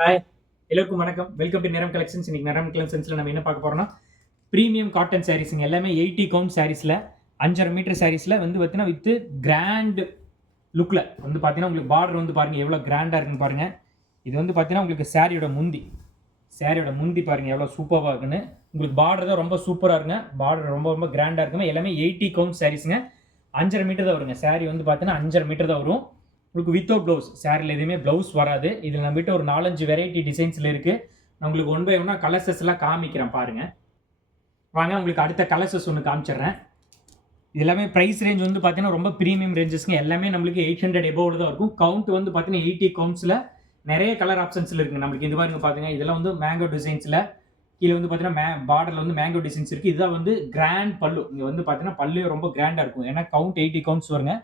Hi, எல்லோருக்கும் வணக்கம். Welcome to நிறம் கலெக்ஷன்ஸ். இன்னைக்கு நிறம் கலெக்ஷன்ஸ்ல நம்ம என்ன பார்க்க போறோம்னா, பிரீமியம் காட்டன் சாரீஸ்ங்க. எல்லாமே 80 கவுண்ட் சாரீஸ்ல 5.5 மீட்டர் சாரீஸ்ல வந்து பார்த்தீங்கன்னா வித் கிராண்ட் லுக்ல வந்து பார்த்தீங்கன்னா உங்களுக்கு பார்டர் வந்து பாருங்க எவ்வளோ கிராண்டா இருக்குன்னு பாருங்க. இது வந்து பார்த்தீங்கன்னா உங்களுக்கு சாரியோட முந்தி பாருங்க எவ்வளோ சூப்பராக இருக்குன்னு. உங்களுக்கு பார்டர் தான் ரொம்ப சூப்பராக இருக்குங்க. பார்டர் ரொம்ப ரொம்ப கிராண்டா இருக்குங்க. எல்லாமே 80 கவுண்ட் சாரீஸ்ங்க. 5.5 மீட்டர் தான் வருங்க. சாரி வந்து பார்த்தீங்கன்னா 5.5 மீட்டர் தான் வரும். உங்களுக்கு வித்தவுட் ப்ளவுஸ், சாரியில் எதுவுமே ப்ளவுஸ் வராது. இதில் நம்மகிட்ட ஒரு 4-5 வெரைட்டி டிசைன்ஸில் இருக்குது. நான் உங்களுக்கு ஒன் பை ஒன்னாக கலர்ஸஸ் எல்லாம் காமிக்கிறேன் பாருங்கள். வாங்க உங்களுக்கு அடுத்த கலர்ஸஸ் ஒன்று காமிச்சிடுறேன். இது எல்லாமே ப்ரைஸ் ரேஞ்ச் வந்து பார்த்தீங்கன்னா ரொம்ப ப்ரீமியம் ரேஞ்சஸ்ங்க. எல்லாமே நம்மளுக்கு 800 எபோவில் தான் இருக்கும். கவுண்ட் வந்து பார்த்தீங்கன்னா 80 கவுண்ட்ஸில் நிறைய கலர் ஆப்ஷன்ஸில் இருக்குங்க. நம்மளுக்கு இது பாருங்க பார்த்துங்க, இதெல்லாம் வந்து மேங்கோ டிசைன்ஸில் கீழே வந்து பார்த்தீங்கன்னா பார்டரில் வந்து மேங்கோ டிசைன்ஸ் இருக்குது. இதுதான் வந்து கிராண்ட் பல்லு. இங்கே வந்து பார்த்தீங்கன்னா பல்லே ரொம்ப கிராண்டாக இருக்கும். ஏன்னா கவுண்ட் 80 கவுண்ட்ஸ் வருங்க.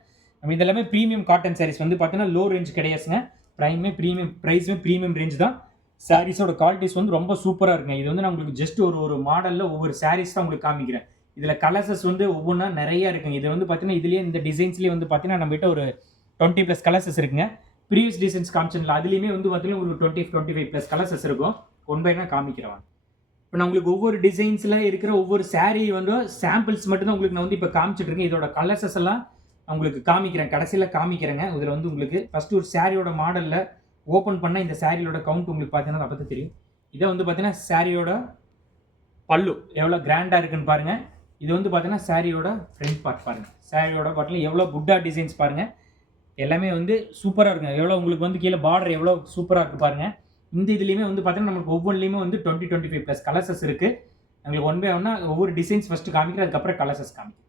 நம்ம இதெல்லாமே ப்ரீமியம் காட்டன் சாரீஸ் வந்து பார்த்தீங்கன்னா லோ ரேஞ்ச் கிடையாதுங்க. ப்ரைஸுமே ப்ரீமியம் ரேஞ்ச் தான். சாரீஸோட குவாலிட்டிஸ் வந்து ரொம்ப சூப்பராக இருக்குங்க. இது வந்து நான் உங்களுக்கு ஜஸ்ட் ஒரு மாடலில் ஒவ்வொரு சாரீஸ் தான் உங்களுக்கு காமிக்கிறேன். இதில் கலர்ஸஸ் வந்து ஒவ்வொன்றா நிறைய இருக்குங்க. இது வந்து பார்த்தீங்கன்னா இதுலேயே இந்த டிசைன்ஸ்லேயே வந்து பார்த்தீங்கன்னா நம்மகிட்ட ஒரு 20+ கலர்ஸஸ் இருக்குங்க. ப்ரீவியஸ் டிசைன்ஸ் காமிச்சனில் அதுலேயுமே வந்து பார்த்தீங்கன்னா ஒரு 20-25+ கலர்ஸஸ் இருக்கும். ஒன் பை நான் காமிக்கிறேன். இப்போ நான் உங்களுக்கு ஒவ்வொரு டிசைன்ஸில் இருக்கிற ஒவ்வொரு சாரீ வந்து சாம்பிள்ஸ் மட்டும்தான் உங்களுக்கு நான் வந்து இப்போ காமிச்சிட்டு இருக்கேன். இதோட கலர்ஸஸ் எல்லாம் உங்களுக்கு காமிக்கிறேன், கடைசியில் காமிக்கிறேங்க. இதில் வந்து உங்களுக்கு ஃபஸ்ட்டு ஒரு சாரியோட மாடலில் ஓப்பன் பண்ணால் இந்த சாரியோட கவுண்ட் உங்களுக்கு பார்த்தீங்கன்னா அப்போ தெரியும். இதை வந்து பார்த்தீங்கன்னா சாரியோட பல்லு எவ்வளோ கிராண்டாக இருக்குன்னு பாருங்கள். இது வந்து பார்த்தீங்கன்னா சாரியோட ஃப்ரண்ட் பார்ட் பாருங்கள். சாரியோட பார்ட்டில் எவ்வளோ குட்டா டிசைன்ஸ் பாருங்கள். எல்லாமே வந்து சூப்பராக இருக்குங்க. எவ்வளோ உங்களுக்கு வந்து கீழே பார்டர் எவ்வளோ சூப்பராக இருக்குது பாருங்கள். இந்த இதுலேயுமே வந்து பார்த்தீங்கன்னா நமக்கு ஒவ்வொன்றிலையுமே வந்து 20-25+ கலர்ஸஸ் இருக்குது. உங்களுக்கு ஒன் பை ஒன்னா ஒவ்வொரு டிசைன்ஸ் ஃபஸ்ட்டு காமிக்கிறேன், அதுக்கப்புறம் கலர்ஸஸ் காமிக்கிறேன்.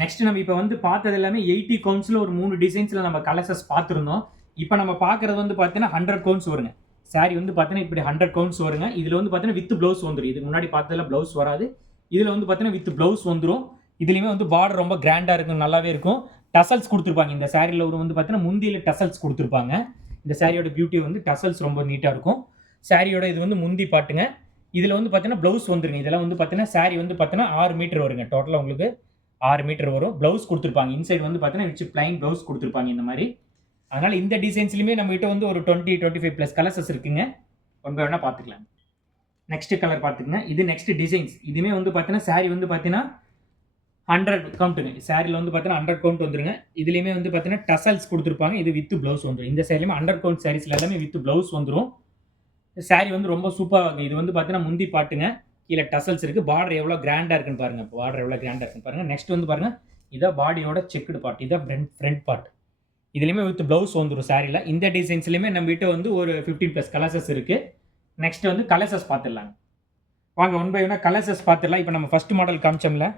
நெக்ஸ்ட் நம்ம இப்போ வந்து பார்த்தது எல்லாமே 80 கவுண்ட்ஸில் ஒரு 3 டிசைன்ஸில் நம்ம கலர்ஸஸ் பார்த்துருந்தோம். இப்போ நம்ம பார்க்குறது வந்து பார்த்தீங்கன்னா 100 கவுண்ட்ஸ் வருங்க. சாரி வந்து பார்த்தீங்கன்னா இப்படி 100 கவுண்ட்ஸ் வருங்க. இதில் வந்து பார்த்தீங்கன்னா வித் ப்ளவுஸ் வந்துடும். இதுக்கு முன்னாடி பார்த்ததில் ப்ளவுஸ் வராது. இதில் வந்து பார்த்தீங்கன்னா வித் ப்ளவுஸ் வந்துடும். இதுலேயுமே வந்து பார்டர் ரொம்ப கிராண்டாக இருக்கும், நல்லாவே இருக்கும். டசல்ஸ் கொடுத்துருப்பாங்க. இந்த சாரியில் ஒரு வந்து பார்த்தீங்கன்னா முந்தியில் டசல்ஸ் கொடுத்துருப்பாங்க. இந்த சாரியோட பியூட்டி வந்து டசல்ஸ் ரொம்ப நீட்டாக இருக்கும். சாரியோட இது வந்து முந்தி பாட்டுங்க. இதில் வந்து பார்த்தீங்கன்னா ப்ளவுஸ் வந்துருங்க. இதெல்லாம் வந்து பார்த்தீங்கன்னா சாரி வந்து பார்த்தீங்கன்னா 6 மீட்டர் வருங்க. டோட்டலாக உங்களுக்கு 6 மீட்டர் வரும். ப்ளவுஸ் கொடுத்துருப்பாங்க. இன்சைட் வந்து பார்த்தீங்கன்னா விச் பிளைன் ப்ளவுஸ் கொடுத்துருப்பாங்க இந்த மாதிரி. அதனால் இந்த டிசைன்ஸ்லையுமே நம்மகிட்ட வந்து ஒரு 20-25+ கலர்ஸஸ் இருக்குங்க. ஒன் பை ஒன்னாக பார்த்துக்கலாம். நெக்ஸ்ட் கலர் பார்த்துக்குங்க. இது நெக்ஸ்ட் டிசைன்ஸ். இதுவுமே வந்து பார்த்தீங்கன்னா சாரி வந்து பார்த்தீங்கன்னா 100 கவுண்ட்டுங்க. சாரியில் வந்து பார்த்தீங்கன்னா 100 கவுண்ட் வந்துருங்க. இதுலேயுமே வந்து பார்த்தீங்கன்னா டசல்ஸ் கொடுத்துருப்பாங்க. இது வித் ப்ளவுஸ் வந்துடும். இந்த சாரிலையுமே 100 கவுண்ட் சாரீஸில் எல்லாமே வித் ப்ளவுஸ் வந்துடும். சாரி வந்து ரொம்ப சூப்பராக. இது வந்து பார்த்தீங்கன்னா முந்தி பாட்டுங்க. கீழே டசல்ஸ் இருக்குது. பார்டர் எவ்வளோ கிராண்டாக இருக்குன்னு பாருங்கள். பார்டர் எவ்வளோ கிராண்டாக இருக்குன்னு பாருங்கள். நெக்ஸ்ட் வந்து பாருங்கள், இதான் பாடியோட செக்குடு பார்ட். இதான் ஃப்ரண்ட் பார்ட். இதுலேயுமே வித் ப்ளவுஸ் வந்துடும் சாரியில். இந்த டிசைன்ஸ்லையுமே நம்மகிட்ட வந்து ஒரு 15+ கலர்ஸஸ் இருக்குது. நெக்ஸ்ட் வந்து கலர்ஸஸ் பார்த்துடலாங்க. வாங்க ஒன் பை ஒன்னாக கலர்ஸஸ் பார்த்துடலாம். இப்போ நம்ம ஃபஸ்ட் மாடல் காமிச்சோம்ல,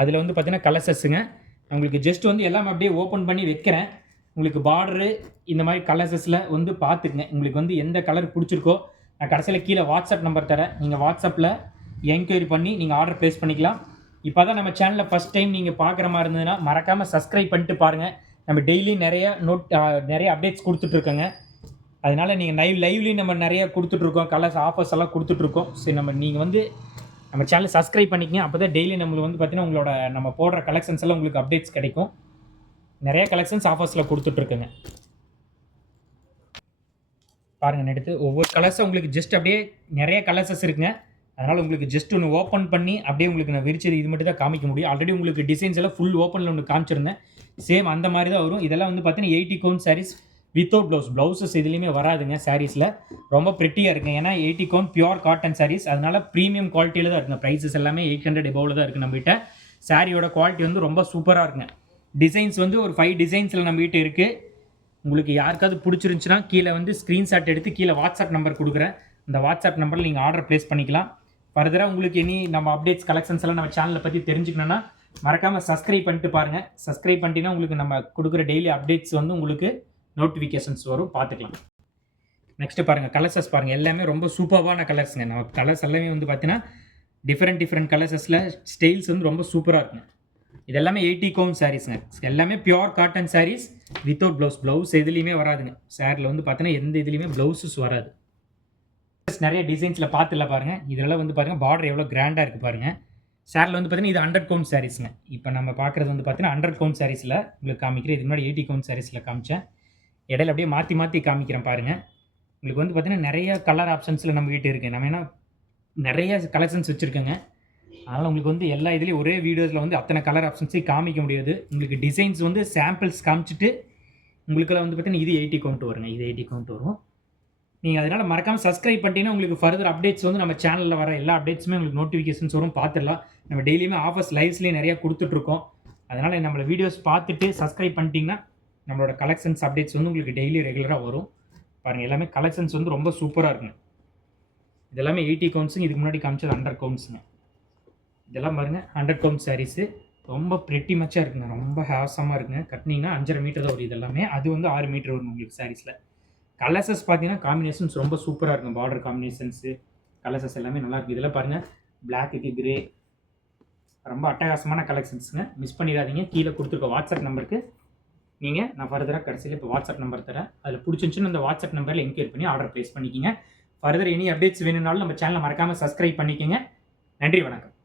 அதில் வந்து பார்த்தீங்கன்னா கலர்ஸஸ்ஸுங்க. உங்களுக்கு ஜஸ்ட் வந்து எல்லாம் அப்படியே ஓப்பன் பண்ணி வைக்கிறேன். உங்களுக்கு பார்டரு இந்த மாதிரி கலர்ஸஸில் வந்து பார்த்துக்குங்க. உங்களுக்கு வந்து எந்த கலர் பிடிச்சிருக்கோ நான் கடைசியில் கீழே வாட்ஸ்அப் நம்பர் தரேன். நீங்கள் வாட்ஸ்அப்பில் என்கொயரி பண்ணி நீங்கள் ஆர்டர் ப்ளேஸ் பண்ணிக்கலாம். இப்போ தான் நம்ம சேனலில் ஃபஸ்ட் டைம் நீங்கள் பார்க்குற மாதிரி இருந்ததுன்னா மறக்காமல் சப்ஸ்கிரைப் பண்ணிட்டு பாருங்கள். நம்ம டெய்லி நிறைய அப்டேட்ஸ் கொடுத்துட்ருக்கோங்க. அதனால் நீங்கள் லைவ்லேயும் நம்ம நிறைய கொடுத்துட்ருக்கோம். கலர்ஸ் ஆஃபர்ஸ் எல்லாம் கொடுத்துட்ருக்கோம். சரி, நீங்கள் வந்து நம்ம சேனலை சப்ஸ்கிரைப் பண்ணிக்கங்க. அப்போ தான் டெய்லி நம்மளுக்கு வந்து பார்த்தீங்கன்னா உங்களோட நம்ம போடுற கலெக்ஷன்ஸ் எல்லாம் உங்களுக்கு அப்டேட்ஸ் கிடைக்கும். நிறைய கலெக்ஷன்ஸ் ஆஃபர்ஸில் கொடுத்துட்ருக்குங்க. பாருங்கள், எடுத்து ஒவ்வொரு கலர்ஸும் உங்களுக்கு ஜஸ்ட் அப்படியே நிறைய கலர்ஸஸ் இருக்குங்க. அதனால் உங்களுக்கு ஜஸ்ட் ஒன்று ஓப்பன் பண்ணி அப்படியே உங்களுக்கு நான் விரிச்சது இது மட்டும் தான் காமிக்க முடியும். ஆல்ரெடி உங்களுக்கு டிசைன்ஸ் எல்லாம் ஃபுல் ஓப்பனில் ஒன்று காமிச்சிருந்தேன். சேம் அந்த மாதிரி தான் வரும். இதெல்லாம் வந்து பார்த்தீங்கன்னா 80 கவுண்ட் சாரீஸ் வித்தவுட் ப்ளவுஸஸ் எதுலேயுமே வராதுங்க. சாரீஸில் ரொம்ப ப்ரிட்டியாக இருக்குங்க. ஏன்னா 80 கவுண்ட் பியூர் காட்டன் சாரீஸ். அதனால் ப்ரீமியம் குவாலிட்டியில் தான் இருக்குங்க. ப்ரைஸஸ் எல்லாமே 800 எபோவில் தான் இருக்குது நம்மகிட்ட. சாரியோட குவாலிட்டி வந்து ரொம்ப சூப்பராக இருக்குங்க. டிசைன்ஸ் வந்து ஒரு 5 டிசைன்ஸில் நம்மகிட்ட இருக்குது. உங்களுக்கு யாருக்காவது பிடிச்சிருந்துச்சுன்னா கீழே வந்து ஸ்க்ரீன்ஷாட் எடுத்து கீழே வாட்ஸ்அப் நம்பர் கொடுக்குறேன். இந்த வாட்ஸ்அப் நம்பரில் நீங்கள் ஆர்டர் ப்ளேஸ் பண்ணிக்கலாம். ஃபர்தராக உங்களுக்கு நம்ம அப்டேட்ஸ் கலெக்ஷன்ஸ் எல்லாம் நம்ம சேனலை பற்றி தெரிஞ்சுக்கணுன்னா மறக்காமல் சப்ஸ்கிரைப் பண்ணிட்டு பாருங்கள். சப்ஸ்கிரைப் பண்ணிட்டீங்கன்னா உங்களுக்கு நம்ம கொடுக்குற டெய்லி அப்டேட்ஸ் வந்து உங்களுக்கு நோட்டிஃபிகேஷன்ஸ் வரும், பார்த்துக்கலாம். நெக்ஸ்ட்டு பாருங்கள், கலர்ஸஸ் பாருங்கள். எல்லாமே ரொம்ப சூப்பரான கலர்ஸுங்க. நம்ம கலர்ஸ் எல்லாமே வந்து பார்த்தீங்கன்னா டிஃப்ரெண்ட் கலர்ஸஸில் ஸ்டைல்ஸ் வந்து ரொம்ப சூப்பராக இருக்குங்க. இதெல்லாமே 80 கவுண்ட் சாரீஸுங்க. எல்லாமே pure cotton saris without blouse எதுலேயுமே வராதுங்க. சாரியில் வந்து பார்த்தீங்கன்னா எந்த இதுலேயுமே ப்ளவுஸஸ் வராது. நிறைய டிசைன்ஸில் பார்த்துல பாருங்கள். இதெல்லாம் வந்து பாருங்கள் பார்டர் எவ்வளோ கிராண்டாக இருக்குது பாருங்கள். சாரியில் வந்து பார்த்தீங்கன்னா இது 100 கவுண்ட் சாரீஸுங்க. இப்போ நம்ம பார்க்குறது வந்து பார்த்தீங்கன்னா 100 கவுண்ட் சாரீஸில் உங்களுக்கு காமிக்கிறேன். இதுக்கு முன்னாடி 80 கவுண்ட் சாரீஸில் காமிச்சேன். இடையில அப்படியே மாற்றி காமிக்கிறேன் பாருங்கள். உங்களுக்கு வந்து பார்த்தீங்கன்னா நிறைய கலர் ஆப்ஷன்ஸில் நம்ம கிட்ட இருக்குது. நம்ம ஏன்னா நிறைய கலெக்ஷன்ஸ் வச்சுருக்கேங்க. அதனால் உங்களுக்கு வந்து எல்லா இதுலேயும் ஒரே வீடியோஸில் வந்து அத்தனை கலர் ஆப்ஷன்ஸையும் காமிக்க முடியாது. உங்களுக்கு டிசைன்ஸ் வந்து சாம்பிள்ஸ் காமிச்சிட்டு உங்களுக்கெல்லாம் வந்து பார்த்தீங்கன்னா இது 80 கவுண்ட் வருங்க. இது 80 கவுண்ட் வரும். நீங்கள் அதனால் மறக்காமல் சப்ஸ்கிரைப் பண்ணிட்டீங்கன்னா உங்களுக்கு ஃபர்தர் அப்டேட்ஸ் வந்து நம்ம சேனலில் வர எல்லா அப்டேட்ஸுமே உங்களுக்கு நோட்டிஃபிகேஷன்ஸ் வரும், பார்த்துடலாம். நம்ம டெய்லியுமே ஆஃபர்ஸ் லைவ்ஸ்லேயும் நிறையா கொடுத்துட்ருக்கோம். அதனால் நம்மளை வீடியோஸ் பார்த்துட்டு சப்ஸ்கிரைப் பண்ணிட்டீங்கன்னா நம்மளோட கலெக்ஷன்ஸ் அப்டேட்ஸ் வந்து உங்களுக்கு டெய்லி ரெகுலராக வரும். பாருங்கள், எல்லாமே கலெக்ஷன்ஸ் வந்து ரொம்ப சூப்பராக இருக்குங்க. இதெல்லாமே 80 கவுண்ட்ஸுங்க. இதுக்கு முன்னாடி காமிச்சது 100 கவுண்ட்ஸுங்க. இதெல்லாம் பாருங்கள் 100 கவுண்ட் சாரீஸு. ரொம்ப ப்ரெட்டி மச்சாக இருக்குங்க. ரொம்ப ஹேவசமாக இருக்குங்க. கட்டினீங்கன்னா 5.5 மீட்டர் தான் வரும். இதெல்லாமே அது வந்து 6 மீட்டர் வரும் உங்களுக்கு சாரீஸில். கலர்ஸஸ் பார்த்தீங்கன்னா காம்பினேஷன்ஸ் ரொம்ப சூப்பராக இருக்கும். பார்டர் காம்பினேஷன்ஸு கலர்ஸஸ் எல்லாமே நல்லாயிருக்கு. இதெல்லாம் பாருங்கள், பிளாக்குக்கு கிரே, ரொம்ப அட்டகாசமான கலெக்ஷன்ஸுங்க. மிஸ் பண்ணிடாதீங்க. கீழே கொடுத்துருக்க வாட்ஸ்அப் நம்பருக்கு நான் ஃபர்தராக கடைசியில் இப்போ வாட்ஸ்அப் நம்பர் தரேன். அதில் பிடிச்சிருந்துச்சுன்னு அந்த வாட்ஸ்அப் நம்பரில் என்கொயரி பண்ணி ஆர்டர் ப்ளேஸ் பண்ணிக்கிங்க. ஃபர்தர் எனி அப்டேட்ஸ் வேணும்னாலும் நம்ம சேனலை மறக்காமல் சப்ஸ்கிரைப் பண்ணிக்கோங்க. நன்றி, வணக்கம்.